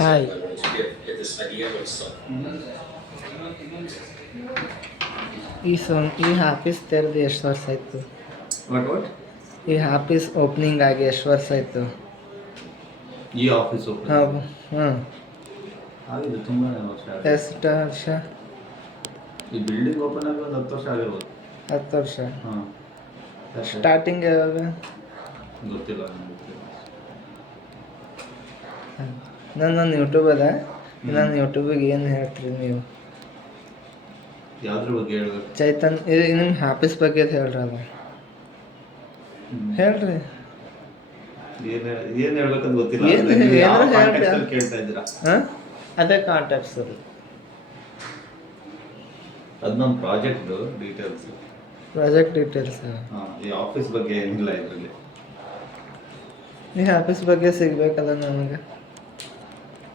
Hi. ಈ office ತೆರೆದು ಎಷ್ಟು ವರ್ಷ ಆಯಿತು? ಈ ಆಫೀಸ್ ಓಪನಿಂಗ್ ಆಗಿ ಎಷ್ಟು ವರ್ಷ ಆಯಿತು? ಈ ಆಫೀಸ್ ಹಾಂ ಹಾಂ ಆಗಿದೆ ತುಂಬಾ ವರ್ಷ ಆಗಿದೆ. ಎಷ್ಟು ವರ್ಷ? ಈ ಬಿಲ್ಡಿಂಗ್ ಓಪನ್ ಆಗಿ ಒಂದು 10 ವರ್ಷ ಆಗಿರ್ಬೋದು. 10 ವರ್ಷ. ಹಾಂ ಸ್ಟಾರ್ಟಿಂಗ್ ಯಾವಾಗ? ಗೊತ್ತಿಲ್ಲ ನನಗೆ. ನನ್ನ ಯೂಟ್ಯೂಬ್ ಅದ. ನಾನು ಯೂಟ್ಯೂಬಿಗೆ ಏನು ಹೇಳ್ತೀರಿ ನೀವು? ಯಾವ್ದ್ರ ಬಗ್ಗೆ ಹೇಳ್ಬೇಕು? ಚೈತನ್ ಇದು ನಿಮ್ಮ ಆಫೀಸ್ ಬಗ್ಗೆ ಹೇಳ್ರಿ. ಅದು ಹೇಳ್ರಿ. ಏನು ಹೇಳ್ಬೇಕಂತ ಗೊತ್ತಿಲ್ಲ. ಕೇಳ್ತಾ ಇದ್ದೀರಾ? ಹಾಂ, ಅದೇ ಕಾಂಟ್ಯಾಕ್ಟ್ಸ್. ಅದು ನಮ್ಮ ಪ್ರಾಜೆಕ್ಟ್ ಡೀಟೇಲ್ಸ್. Project details. ಹಾಂ, ಈ ಆಫೀಸ್ ಬಗ್ಗೆ ಏನಿಲ್ಲ ಇದರಲ್ಲಿ. ಈ ಆಫೀಸ್ ಬಗ್ಗೆ ಸಿಗ್ಬೇಕಲ್ಲ ನನಗೆ.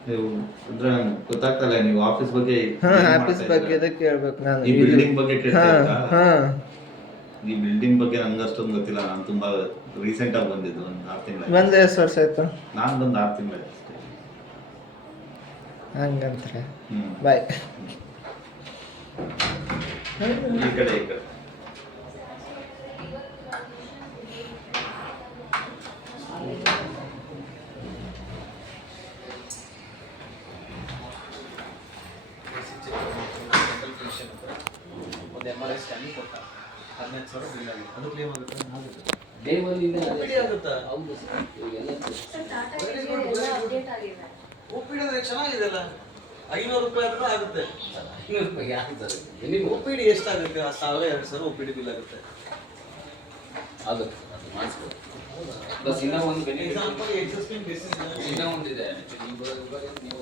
ನೀವು ಅಂದ್ರೆ ನಂಗೆ ಗೊತ್ತಾಗ್ತಲ್ಲ, ನೀವು ಆಫೀಸ್ ಬಗ್ಗೆ. ಹಾಂ, ಆಫೀಸ್ ಬಗ್ಗೆ ಕೇಳ್ಬೇಕು ನಾನು. ಈ ಬಿಲ್ಡಿಂಗ್ ಬಗ್ಗೆ ಕೇಳ್ತಾ ಹಾಂ ಇದ್ದೀರಾ? ಹಾಂ. ಈ ಬಿಲ್ಡಿಂಗ್ ಬಗ್ಗೆ ನಂಗೆ ಅಷ್ಟೊಂದು ಗೊತ್ತಿಲ್ಲ. ನಾನು ತುಂಬಾ ರೀಸೆಂಟ್ ಆಗಿ ಬಂದಿದ್ದು, ಒಂದು 6 ತಿಂಗಳು. ಬಂದು ಎಷ್ಟು ವರ್ಷ ಆಯ್ತು? ನಾನು ಬಂದು 6 ತಿಂಗಳು ಅಷ್ಟೇ. ಹಂಗಂತಾರೆ. ಹ್ಞೂ, ಬಾಯ್. ಈ ಕಡೆ ಈ ಕಡೆ. ಒಂದು MRI ಸ್ಕ್ಯಾನಿಂಗ್ ಕೊಟ್ಟ 15,000 ಬಿಲ್ ಆಗಿದೆ. ಅದು ಕ್ಲೇಮ್ ಆಗುತ್ತೆ? ಆಗುತ್ತೆ. ಹೌದು ಸರ್. OPD ಅಂದ್ರೆ ಚೆನ್ನಾಗಿದೆ ಅಲ್ಲ. 500 ರೂಪಾಯಿ ಆದ್ರೂ ಆಗುತ್ತೆ. 500 ರೂಪಾಯಿ ಆಗ್ತದೆ. ನಿಮಗೆ OPD ಎಷ್ಟಾಗುತ್ತೆ? 1,000-2,000 OPD ಬಿಲ್ ಆಗುತ್ತೆ. ಆಗುತ್ತೆ, ಅದು ಮಾಡಿಸ್ಬೋದು. ಪ್ಲಸ್ ಇನ್ನೂ ಒಂದು ಇನ್ನೂ ಒಂದಿದೆ. ನೀವು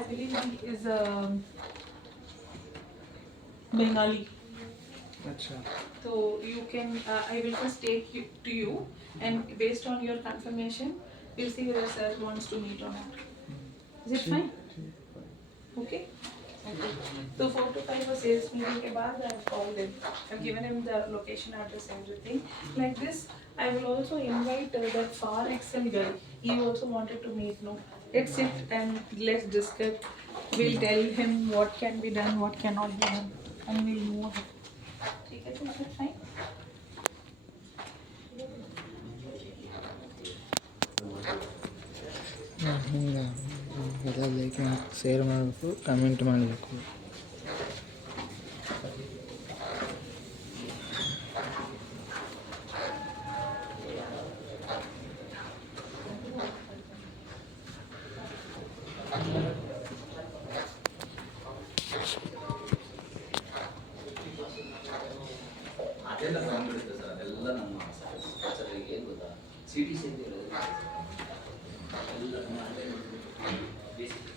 I believe he is a Bengali. अच्छा. So you can, I will just take you to you, and based on your confirmation, we'll see whether sir wants to meet or not. Is it fine? Okay. So 4 to 5 was sales meeting के बाद I've called him. I've given him the location, address, everything. Like this, I will also invite that far excel guy. He also wanted to meet. No, let's sit and let's discuss. We'll tell him what can be done, what cannot be done, and we'll move ahead. ठीक है, तो मतलब fine. ಹಿಂಗೆ ಎಲ್ಲ like share ಮಾಡಬೇಕು, comment ಮಾಡಬೇಕು. ಅದೆಲ್ಲ ಬಂದ್ಬಿಡುತ್ತೆ ಸರ್. ಅದೆಲ್ಲ ನಮ್ಮ ಸರ್ ಏನು ಗೊತ್ತಾ, CTC ಅಂತ ಹೇಳೋದು ಎಲ್ಲ ನಮ್ಮ ಬೇಸಿಕ್